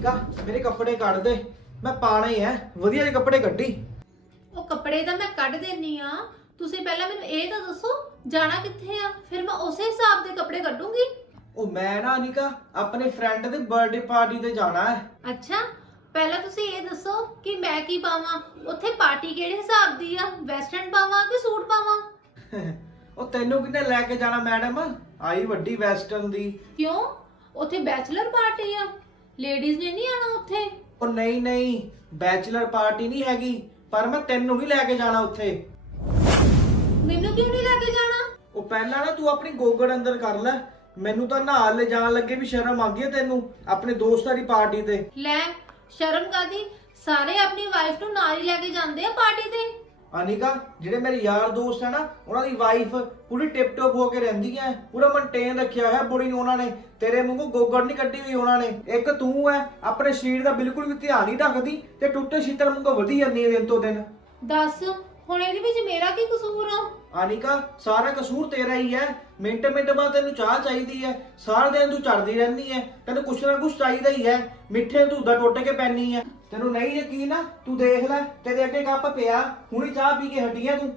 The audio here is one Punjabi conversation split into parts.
ਅਨਿਕਾ ਮੇਰੇ ਕੱਪੜੇ ਕੱਢ ਦੇ। ਮੈਂ ਪਾਣੇ ਐ। ਵਧੀਆ ਜਿਹੇ ਕੱਪੜੇ ਕੱਢੀ। ਉਹ ਕੱਪੜੇ ਤਾਂ ਮੈਂ ਕੱਢ ਦੇਣੀ ਆ। ਤੁਸੀਂ ਪਹਿਲਾਂ ਮੈਨੂੰ ਇਹ ਤਾਂ ਦੱਸੋ ਜਾਣਾ ਕਿੱਥੇ ਆ? ਫਿਰ ਮੈਂ ਉਸੇ ਹਿਸਾਬ ਦੇ ਕੱਪੜੇ ਕੱਢੂੰਗੀ। ਉਹ ਮੈਂ ਨਾ ਅਨਿਕਾ ਆਪਣੇ ਫਰੈਂਡ ਦੇ ਬਰਥਡੇ ਪਾਰਟੀ ਤੇ ਜਾਣਾ ਹੈ ਅੱਛਾ ਪਹਿਲਾਂ ਤੁਸੀਂ ਇਹ ਦੱਸੋ ਕਿ ਮੈਂ ਕੀ ਪਾਵਾਂ? ਉੱਥੇ ਪਾਰਟੀ ਕਿਹੜੇ ਹਿਸਾਬ ਦੀ ਆ? ਵੈਸਟਰਨ ਪਾਵਾਂ ਕਿ ਸੂਟ ਪਾਵਾਂ? ਉਹ ਤੈਨੂੰ ਕਿੰਨੇ ਲੈ ਕੇ ਜਾਣਾ ਮੈਡਮ ਆਈ ਵੱਡੀ ਵੈਸਟਰਨ ਦੀ। ਕਿਉਂ? ਉੱਥੇ ਬੈਚਲਰ ਪਾਰਟੀ ਆ। ਲੇਡੀਜ਼ ਨੇ ਨਹੀਂ ਆਣਾ ਉੱਥੇ? ਉਹ ਨਹੀਂ ਨਹੀਂ ਬੈਚਲਰ ਪਾਰਟੀ ਨਹੀਂ ਹੈਗੀ ਪਰ ਮੈਂ ਤੈਨੂੰ ਵੀ ਲੈ ਕੇ ਜਾਣਾ ਉੱਥੇ। ਮੈਨੂੰ ਕਿਉਂ ਨਹੀਂ ਲੈ ਕੇ ਜਾਣਾ? ਉਹ ਪਹਿਲਾਂ ਨਾ ਤੂੰ ਆਪਣੀ ਗੋਗੜ ਅੰਦਰ ਕਰ ਲੈ। ਮੈਨੂੰ ਤਾਂ ਨਾਲ ਲੈ ਜਾਣ ਲੱਗੇ ਵੀ ਸ਼ਰਮ ਆਉਂਦੀ ਹੈ ਤੈਨੂੰ ਆਪਣੇ ਦੋਸਤਾਂ ਦੀ ਪਾਰਟੀ ਤੇ। ਲੈ ਸ਼ਰਮ ਕਾਦੀ ਸਾਰੇ ਆਪਣੀ ਵਾਈਫ ਨੂੰ ਨਾਲ ਹੀ ਲੈ ਕੇ ਜਾਂਦੇ ਆ ਪਾਰਟੀ ਤੇ। ਅਨਿਕਾ, ਜਿਹੜੇ ਮੇਰੇ ਯਾਰ ਦੋਸਤ ਹੈ ਨਾ, ਉਹਨਾਂ ਦੀ ਵਾਈਫ ਪੂਰੀ ਟਿਪ ਟੋਪ ਹੋ ਕੇ ਰਹਿੰਦੀ ਹੈ, ਪੂਰਾ ਮੇਨਟੇਨ ਰੱਖਿਆ ਹੋਇਆ ਬੋਡੀ ਨੂੰ ਉਹਨਾਂ ਨੇ, ਤੇਰੇ ਵਾਂਗੂ ਗੋਗੜ ਨਹੀਂ ਕੱਢੀ ਹੋਈ ਉਹਨਾਂ ਨੇ। ਇੱਕ ਤੂੰ ਹੈ, ਆਪਣੇ ਸਰੀਰ ਦਾ ਬਿਲਕੁਲ ਵੀ ਧਿਆਨ ਨਹੀਂ ਰੱਖਦੀ ਤੇ ਟੁੱਟੇ ਛਿੱਤਰ ਵਾਂਗੂ ਵਧੀ ਜਾਂਦੀ ਹੈ ਦਿਨ ਤੋਂ ਦਿਨ। ਦੱਸ, ਹੁਣ ਇਹਦੇ ਵਿੱਚ ਮੇਰਾ ਕੀ ਕਸੂਰ ਆ? ਆਨਿਕਾ ਸਾਰਾ ਕਸੂਰ ਤੇਰਾ ਹੀ ਹੈ। ਮਿੰਟ ਮਿੰਟ ਬਾਅਦ ਤੈਨੂੰ ਚਾਹ ਚਾਹੀਦੀ ਹੈ। ਸਾਰਾ ਦਿਨ ਤੂੰ ਚੜਦੀ ਰਹਿੰਦੀ ਹੈ। ਤੈਨੂੰ ਕੁਛ ਨਾ ਕੁਛ ਚਾਹੀਦਾ ਹੀ ਹੈ। ਮਿੱਠੇ ਤੂੰ ਦਾ ਟੁੱਟ ਕੇ ਪੈਣੀ ਹੈ। ਤੈਨੂੰ ਨਹੀਂ ਯਕੀਨ ਨਾ ਤੂੰ ਦੇਖ ਲੈ, ਤੇਰੇ ਅੱਗੇ ਕੱਪ ਪਿਆ। ਹੁਣੀ ਚਾਹ ਪੀ ਕੇ ਹਟੀ ਹੈ ਤੂੰ।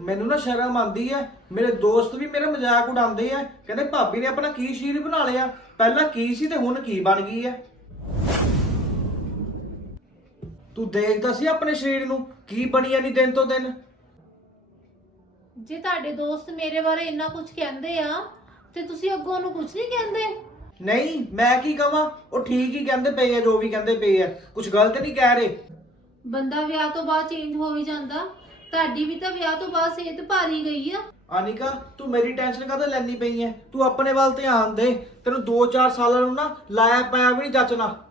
ਮੈਨੂੰ ਨਾ ਸ਼ਰਮ ਆਉਂਦੀ ਹੈ। ਮੇਰੇ ਦੋਸਤ ਵੀ ਮੇਰਾ ਮਜ਼ਾਕ ਉਡਾਉਂਦੇ ਆ। ਕਹਿੰਦੇ ਭਾਬੀ ਨੇ ਆਪਣਾ ਕੀ ਸ਼ੀਰ ਬਣਾ ਲਿਆ? ਪਹਿਲਾਂ ਕੀ ਸੀ ਤੇ ਹੁਣ ਕੀ ਬਣ ਗਈ ਹੈ? ਤੂੰ ਦੇਖਦਾ ਸੀ ਆਪਣੇ ਸਰੀਰ ਨੂੰ? ਕੀ ਬਣੀ ਨਹੀਂ ਦਿਨ ਤੋਂ ਦਿਨ? ਜੇ ਤੁਹਾਡੇ ਦੋਸਤ ਮੇਰੇ ਬਾਰੇ ਇੰਨਾ ਕੁਝ ਕਹਿੰਦੇ ਆ ਤੇ ਤੁਸੀਂ ਅੱਗੋਂ ਉਹਨੂੰ ਕੁਝ ਨਹੀਂ ਕਹਿੰਦੇ? ਨਹੀਂ ਮੈਂ ਕੀ ਕਵਾਂ? ਉਹ ਠੀਕ ਹੀ ਕਹਿੰਦੇ ਪਏ ਆ ਜੋ ਵੀ ਕਹਿੰਦੇ ਪਏ ਆ। ਕੁਝ ਗਲਤ ਨਹੀਂ ਕਹਿ ਰਹੇ। ਬੰਦਾ ਵਿਆਹ ਤੋਂ ਬਾਅਦ ਚੇਂਜ ਹੋ ਹੀ ਜਾਂਦਾ। ਤੁਹਾਡੀ ਵੀ ਤਾਂ ਵਿਆਹ ਤੋਂ ਬਾਅਦ ਸਿਹਤ ਭਾਰੀ ਗਈ ਆ। ਅਨਿਕਾ ਤੂੰ ਮੇਰੀ ਟੈਨਸ਼ਨ ਕਾਹਦੇ ਲੈਣੀ ਪਈ ਐ? ਤੂੰ ਆਪਣੇ ਵੱਲ ਧਿਆਨ ਦੇ। ਤੈਨੂੰ 2-4 ਸਾਲਾਂ ਨੂੰ ਨਾ ਲਾਇਆ ਪਾਇਆ ਵੀ ਨਹੀਂ ਜੱਚਣਾ।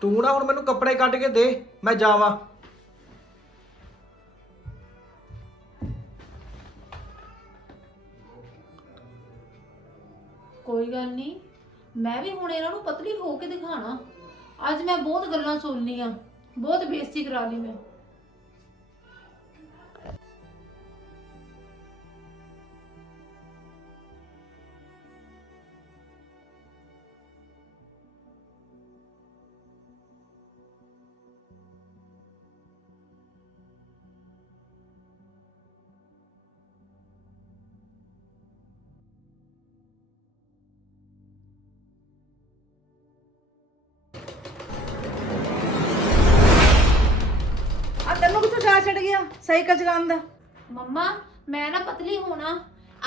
ਤੂੰ ਨਾ ਹੁਣ ਮੈਨੂੰ ਕੱਪੜੇ ਕੱਢ ਕੇ ਦੇ, ਮੈਂ ਜਾਵਾਂ। ਕੋਈ ਗੱਲ ਨਹੀਂ, ਮੈਂ ਵੀ ਹੁਣ ਇਹਨਾਂ ਨੂੰ ਪਤਲੀ ਹੋ ਕੇ ਦਿਖਾਣਾ। ਅੱਜ ਮੈਂ ਬਹੁਤ ਗੱਲਾਂ ਸੁਣ ਲਈਆਂ, ਬਹੁਤ ਬੇਇੱਜ਼ਤੀ ਕਰਾ ਲਈ ਮੈਂ। ਚਾਹ ਚੜ ਗਿਆ ਸਾਈਕਲ ਚਲਾਉਣ ਦਾ। ਮੰਮਾ ਮੈਂ ਨਾ ਪਤਲੀ ਹੋਣਾ।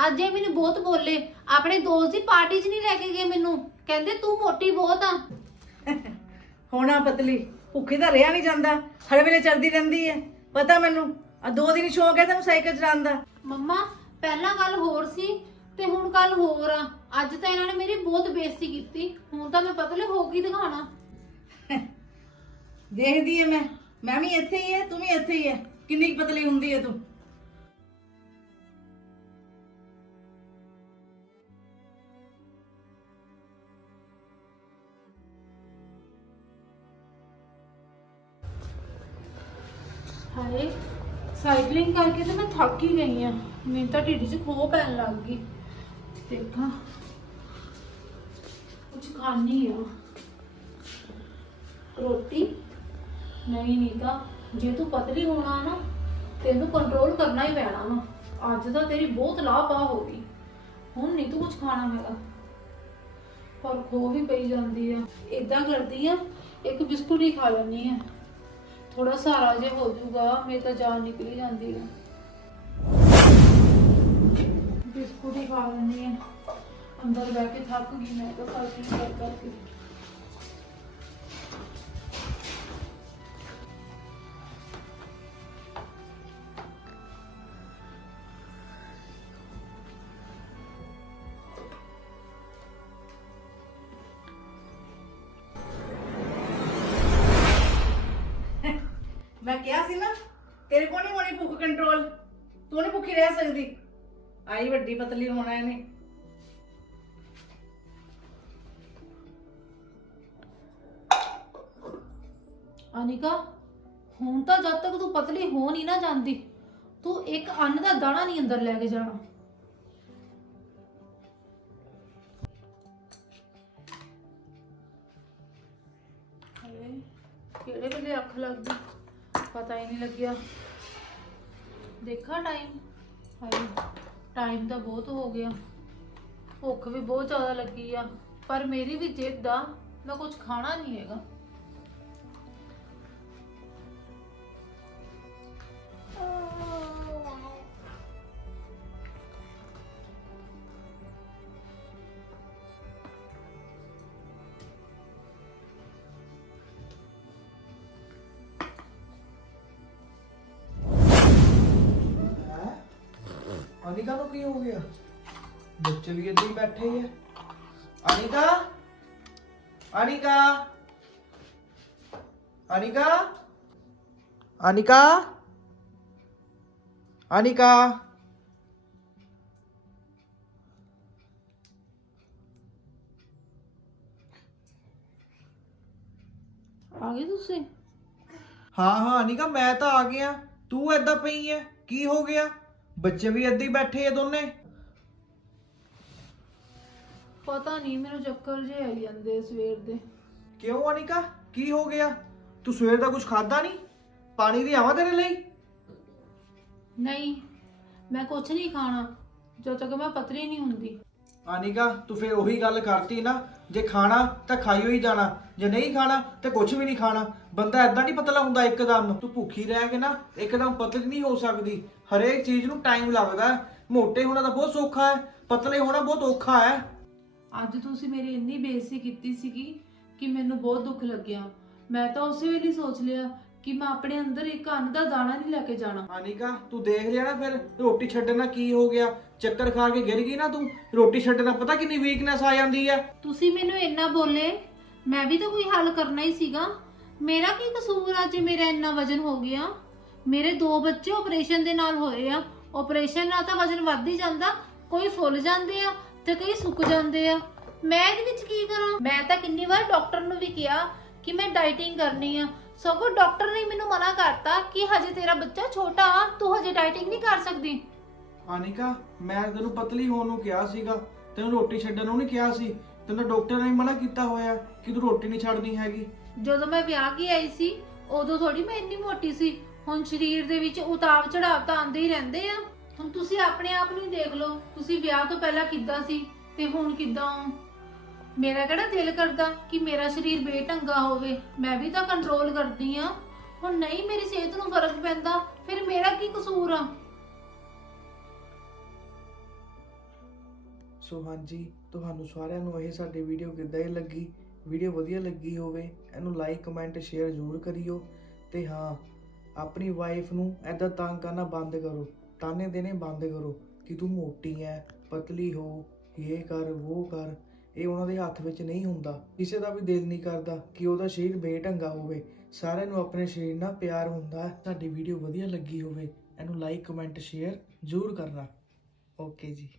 ਅੱਜ ਇਹ ਮੈਨੂੰ ਬਹੁਤ ਬੋਲੇ। ਆਪਣੇ ਦੋਸਤ ਦੀ ਪਾਰਟੀ 'ਚ ਨਹੀਂ ਲੈ ਕੇ ਗਏ ਮੈਨੂੰ। ਕਹਿੰਦੇ ਤੂੰ ਮੋਟੀ ਬਹੁਤ ਆ। ਹੋਣਾ ਪਤਲੀ। ਭੁੱਖੀ ਤਾਂ ਰਿਆ ਨਹੀਂ ਜਾਂਦਾ। ਹਰ ਵੇਲੇ ਚੜਦੀ ਰਹਿੰਦੀ ਹੈ। ਪਤਾ ਮੈਨੂੰ ਆ ਦੋ ਦਿਨ ਸ਼ੌਂਕ ਹੈ ਤੈਨੂੰ ਸਾਈਕਲ ਚਲਾਉਣ ਦਾ। ਮੰਮਾ ਪਹਿਲਾਂ ਗੱਲ ਹੋਰ ਸੀ ਤੇ ਹੁਣ ਗੱਲ ਹੋਰ ਆ। ਅੱਜ ਤਾਂ ਇਹਨਾਂ ਨੇ ਮੇਰੀ ਬਹੁਤ ਬੇਇੱਜ਼ਤੀ ਕੀਤੀ। ਹੁਣ ਤਾਂ ਮੈਂ ਪਤਲੇ ਹੋ ਕੇ ਹੀ ਦਿਖਾਣਾ ਦੇਖਦੀ ਹੈ ਮੈਂ। ਮੈਂ ਵੀ ਇੱਥੇ ਹੀ ਹੈ ਤੂੰ ਵੀ ਇੱਥੇ ਹੀ ਹੈ ਕਿੰਨੀ ਕੁ ਪਤਲੀ ਹੁੰਦੀ ਹੈ ਤੂੰ ਹਾਏ ਸਾਈਕਲਿੰਗ ਕਰਕੇ ਤੇ ਮੈਂ ਥੱਕ ਹੀ ਗਈ ਆ ਮੈਨੂੰ ਤਾਂ ਢਿੱਡ 'ਚ ਖੋ ਪੈਣ ਲੱਗ ਗਈ ਦੇਖਾਂ ਕੁਝ ਖਾਣੀ ਆ ਰੋਟੀ ਨਹੀਂ ਨੀਤਾ, ਜੇ ਤੂੰ ਪਤਲੀ ਹੋਣਾ ਨਾ, ਤੈਨੂੰ ਕੰਟਰੋਲ ਕਰਨਾ ਹੀ ਪੈਣਾ ਵਾ। ਅੱਜ ਤਾਂ ਤੇਰੀ ਬਹੁਤ ਲਾਪਾ ਹੋ ਗਈ। ਹੁਣ ਨਹੀਂ ਤੂੰ ਕੁਝ ਖਾਣਾ ਹੈਗਾ ਪਰ ਖੋ ਵੀ ਪਈ ਜਾਂਦੀ ਆ। ਇਦਾਂ ਕਰਦੀ ਆ, ਇੱਕ ਬਿਸਕੁਟ ਹੀ ਖਾ ਲੈਣੀ ਆ। ਥੋੜਾ ਸਹਾਰਾ ਜੇ ਹੋ ਜਾਊਗਾ, ਮੇਰੀ ਤਾਂ ਜਾਨ ਨਿਕਲੀ ਜਾਂਦੀ ਆ। ਬਿਸਕੁਟ ਹੀ ਖਾ ਲੈਣੀ ਹਾਂ ਅੰਦਰ ਬਹਿ ਕੇ ਥੱਕ ਗਈ, ਮੈਂ ਤਾਂ ਸਾਈਕਲਿੰਗ ਕਰ ਕਰਕੇ ਕਿਹਾ ਸੀ ਨਾ ਤੇਰੇ ਕੋਲ ਨਹੀਂ ਹੋਣੀ ਭੁੱਖ ਕੰਟਰੋਲ ਤੂੰ ਨਹੀਂ ਭੁੱਖੀ ਰਹਿ ਸਕਦੀ। ਆਈ ਵੱਡੀ ਪਤਲੀ ਹੋਣਾ ਇਹਨੇ। ਅਨਿਕਾ ਹੁਣ ਤਾਂ ਜਦ ਤੱਕ ਤੂੰ ਪਤਲੀ ਹੋ ਨਹੀਂ ਨਾ ਜਾਂਦੀ ਤੂੰ ਇੱਕ ਅੰਨ ਦਾ ਦਾਣਾ ਨਹੀਂ ਅੰਦਰ ਲੈ ਕੇ ਜਾਣਾ। ਹਾਏ, ਕਿਹੜੇ ਵੇਲੇ ਅੱਖ ਲੱਗਦੀ? ਪਤਾ ਹੀ ਨਹੀਂ ਲੱਗਿਆ। ਦੇਖਾ ਟਾਈਮ ਹਾਏ ਟਾਈਮ ਤਾਂ ਬਹੁਤ ਹੋ ਗਿਆ। ਭੁੱਖ ਵੀ ਬਹੁਤ ਜ਼ਿਆਦਾ ਲੱਗੀ ਆ। ਪਰ ਮੇਰੀ ਵੀ ਜਿੱਦ ਆ, ਮੈਂ ਕੁਝ ਖਾਣਾ ਨਹੀਂ ਹੈਗਾ। ਅਨਿਕਾ ਨੂੰ ਕੀ ਹੋ ਗਿਆ? ਬੱਚੇ ਵੀ ਇੱਦਾਂ ਹੀ ਬੈਠੇ ਆ। ਅਨਿਕਾ ਅਨਿਕਾ ਅਨਿਕਾ ਅਨਿਕਾ ਅਨਿਕਾ ਆ ਗਏ ਤੁਸੀਂ? ਹਾਂ ਹਾਂ ਅਨਿਕਾ ਮੈਂ ਤਾਂ ਆ ਗਿਆ। ਤੂੰ ਏਦਾਂ ਪਈ ਐ ਕੀ ਹੋ ਗਿਆ? ਬੱਚੇ ਵੀ ਹੀ ਬੈਠੇ ਆ ਦੋਨੇ? ਪਤਾ ਨਹੀਂ ਮੈਨੂੰ ਚੱਕਰ ਜੇ ਆਈ ਜਾਂਦੇ ਸਵੇਰ ਦੇ। ਕਿਉਂ ਅਨਿਕਾ? ਕੀ ਹੋ ਗਿਆ? ਤੂੰ ਸਵੇਰ ਦਾ ਕੁਝ ਖਾਦਾ ਨਹੀਂ? ਪਾਣੀ ਦੀ ਆਵਾਂ ਤੇਰੇ ਲਈ? ਨਹੀਂ ਮੈਂ ਕੁਝ ਨਹੀਂ ਖਾਣਾ। ਜਦੋਂ ਤੱਕ ਮੈਂ ਪਤਲੀ ਨਹੀਂ ਹੁੰਦੀ। ਅਨਿਕਾ ਤੂੰ ਫੇਰ ਉਹੀ ਗੱਲ ਕਰਤੀ ਨਾ, ਜੇ ਖਾਣਾ ਤਾਂ ਖਾਈਓ ਹੀ ਜਾਣਾ, ਜੇ ਨਹੀਂ ਖਾਣਾ ਤੇ ਕੁਝ ਵੀ ਨਹੀਂ ਖਾਣਾ। ਬੰਦਾ ਐਦਾਂ ਨਹੀਂ ਪਤਲਾ ਹੁੰਦਾ ਇੱਕਦਮ। ਤੂੰ ਭੁੱਖੀ ਰਹਿ ਕੇ ਨਾ ਇੱਕਦਮ ਪਤਲੀ ਨਹੀਂ ਹੋ ਸਕਦੀ। ਹਰੇਕ ਚੀਜ਼ ਨੂੰ ਟਾਈਮ ਲੱਗਦਾ ਹੈ। ਮੋਟੇ ਹੋਣਾ ਤਾਂ ਬਹੁਤ ਸੌਖਾ ਹੈ, ਪਤਲੇ ਹੋਣਾ ਬਹੁਤ ਔਖਾ ਹੈ। ਅੱਜ ਤੁਸੀਂ ਮੇਰੀ ਇੰਨੀ ਬੇਇੱਜ਼ਤੀ ਕੀਤੀ ਸੀਗੀ ਕਿ ਮੈਨੂੰ ਬਹੁਤ ਦੁੱਖ ਲੱਗਿਆ। ਮੈਂ ਤਾਂ ਉਸੇ ਵੇਲੇ ਸੋਚ ਲਿਆ ਕਿ ਮੈਂ ਆਪਣੇ ਅੰਦਰ ਇੱਕ ਅੰਨ ਦਾ ਦਾਣਾ ਨਹੀਂ ਲੈ ਕੇ ਜਾਣਾ। ਅਨਿਕਾ ਤੂੰ ਦੇਖ ਲਿਆ ਨਾ ਫਿਰ ਰੋਟੀ ਛੱਡਣ ਨਾਲ ਕੀ ਹੋ ਗਿਆ? ਚੱਕਰ ਖਾ ਕੇ ਗਿਰ ਗਈ ਨਾ ਤੂੰ। ਰੋਟੀ ਛੱਡਣ ਪਤਾ ਕਿੰਨੀ ਵੀਕਨੈਸ ਆ ਜਾਂਦੀ ਹੈ ਤੁਸੀਂ ਮੈਨੂੰ ਇੰਨਾ ਬੋਲੇ ਮੈਂ ਵੀ ਤਾਂ ਕੋਈ ਹੱਲ ਕਰਨਾ ਹੀ ਸੀਗਾ। ਮੇਰਾ ਕੀ ਕਸੂਰ ਆ ਜੇ ਮੇਰਾ ਇੰਨਾ ਵਜਨ ਹੋ ਗਿਆ? ਮੇਰੇ ਦੋ ਬੱਚੇ ਆਪਰੇਸ਼ਨ ਦੇ ਨਾਲ ਹੋਏ ਆ। ਆਪਰੇਸ਼ਨ ਨਾਲ ਤਾਂ ਵਜਨ ਵੱਧ ਹੀ ਜਾਂਦਾ। ਕੋਈ ਫੁੱਲ ਜਾਂਦੇ ਆ ਤੇ ਕਈ ਸੁੱਕ ਜਾਂਦੇ ਆ। ਮੈਂ ਇਹਦੇ ਵਿੱਚ ਕੀ ਕਰਾਂ? ਮੈਂ ਤਾਂ ਕਿੰਨੀ ਵਾਰ ਡਾਕਟਰ ਨੂੰ ਵੀ ਕਿਹਾ ਕਿ ਮੈਂ ਡਾਈਟਿੰਗ ਕਰਨੀ ਆ। ਸਗੋਂ ਡਾਕਟਰ ਨੇ ਮੈਨੂੰ ਮਨਾ ਕਰਤਾ ਕਿ ਹਜੇ ਤੇਰਾ ਬੱਚਾ ਛੋਟਾ ਆ ਤੂੰ ਹਜੇ ਡਾਈਟਿੰਗ ਨਹੀਂ ਕਰ ਸਕਦੀ। ਅਨਿਕਾ ਮੈਂ ਤੈਨੂੰ ਪਤਲੀ ਹੋਣ ਨੂੰ ਕਿਹਾ ਸੀਗਾ। ਤੈਨੂੰ ਰੋਟੀ ਛੱਡਣ ਨੂੰ ਨਹੀਂ ਕਿਹਾ ਸੀ। ਤੈਨੂੰ ਡਾਕਟਰ ਨੇ ਮਨਾ ਕੀਤਾ ਹੋਇਆ ਕਿ ਤੂੰ ਰੋਟੀ ਨਹੀਂ ਛੱਡਣੀ ਹੈਗੀ। ਜਦੋਂ ਮੈਂ ਵਿਆਹ ਕੇ ਆਈ ਸੀ ਉਦੋਂ ਥੋੜੀ ਮੈਂ ਇੰਨੀ ਮੋਟੀ ਸੀ। ਹੁਣ ਸਰੀਰ ਦੇ ਵਿੱਚ ਉਤਾਰ ਚੜਾਵ ਤਾਂ ਆਉਂਦੇ ਹੀ ਰਹਿੰਦੇ ਆ। ਹੁਣ ਤੁਸੀਂ ਆਪਣੇ ਆਪ ਨੂੰ ਹੀ ਦੇਖ ਲਓ। ਤੁਸੀਂ ਵਿਆਹ ਤੋਂ ਪਹਿਲਾਂ ਕਿੱਦਾਂ ਸੀ ਤੇ ਹੁਣ ਕਿੱਦਾਂ ਹੋ? ਮੇਰਾ ਕਿਹੜਾ ਦਿਲ ਕਰਦਾ ਕਿ ਮੇਰਾ ਸਰੀਰ ਬੇਢੰਗਾ ਹੋਵੇ? ਮੈਂ ਵੀ ਤਾਂ ਕੰਟਰੋਲ ਕਰਦੀ ਆ ਹੁਣ ਨਹੀਂ ਮੇਰੀ ਸਿਹਤ ਨੂੰ ਫ਼ਰਕ ਪੈਂਦਾ, ਫਿਰ ਮੇਰਾ ਕੀ ਕਸੂਰ ਆ? ਸੋ ਹਾਂਜੀ, ਤੁਹਾਨੂੰ ਸਾਰਿਆਂ ਨੂੰ ਇਹ ਸਾਡੀ ਵੀਡੀਓ ਕਿੱਦਾਂ ਹੀ ਲੱਗੀ? ਵੀਡੀਓ ਵਧੀਆ ਲੱਗੀ ਹੋਵੇ, ਇਹਨੂੰ ਲਾਈਕ ਕਮੈਂਟ ਸ਼ੇਅਰ ਜ਼ਰੂਰ ਕਰਿਓ। ਤੇ ਹਾਂ, ਆਪਣੀ ਵਾਈਫ ਨੂੰ ਐਦਾਂ ਤੰਗ ਕਰਨਾ ਬੰਦ ਕਰੋ। ਤਾਨੇ ਦੇਣੇ ਬੰਦ ਕਰੋ ਕਿ ਤੂੰ ਮੋਟੀ ਐ, ਪਤਲੀ ਹੋ, ਇਹ ਕਰ, ਉਹ ਕਰ। ਇਹ ਉਹਨਾਂ ਦੇ ਹੱਥ ਵਿੱਚ ਨਹੀਂ ਹੁੰਦਾ। ਕਿਸੇ ਦਾ ਵੀ ਦਿਲ ਨਹੀਂ ਕਰਦਾ ਕਿ ਉਹਦਾ ਸਰੀਰ ਬੇਢੰਗਾ ਹੋਵੇ। ਸਾਰਿਆਂ ਨੂੰ ਆਪਣੇ ਸਰੀਰ ਨਾਲ ਪਿਆਰ ਹੁੰਦਾ ਹੈ। ਸਾਡੀ ਵੀਡੀਓ ਵਧੀਆ ਲੱਗੀ ਹੋਵੇ, ਇਹਨੂੰ ਲਾਈਕ ਕਮੈਂਟ ਸ਼ੇਅਰ ਜ਼ਰੂਰ ਕਰਨਾ। ਓਕੇ ਜੀ।